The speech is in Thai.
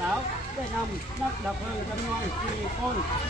สาวได้นำนักดับเพลิงจำนวน4คน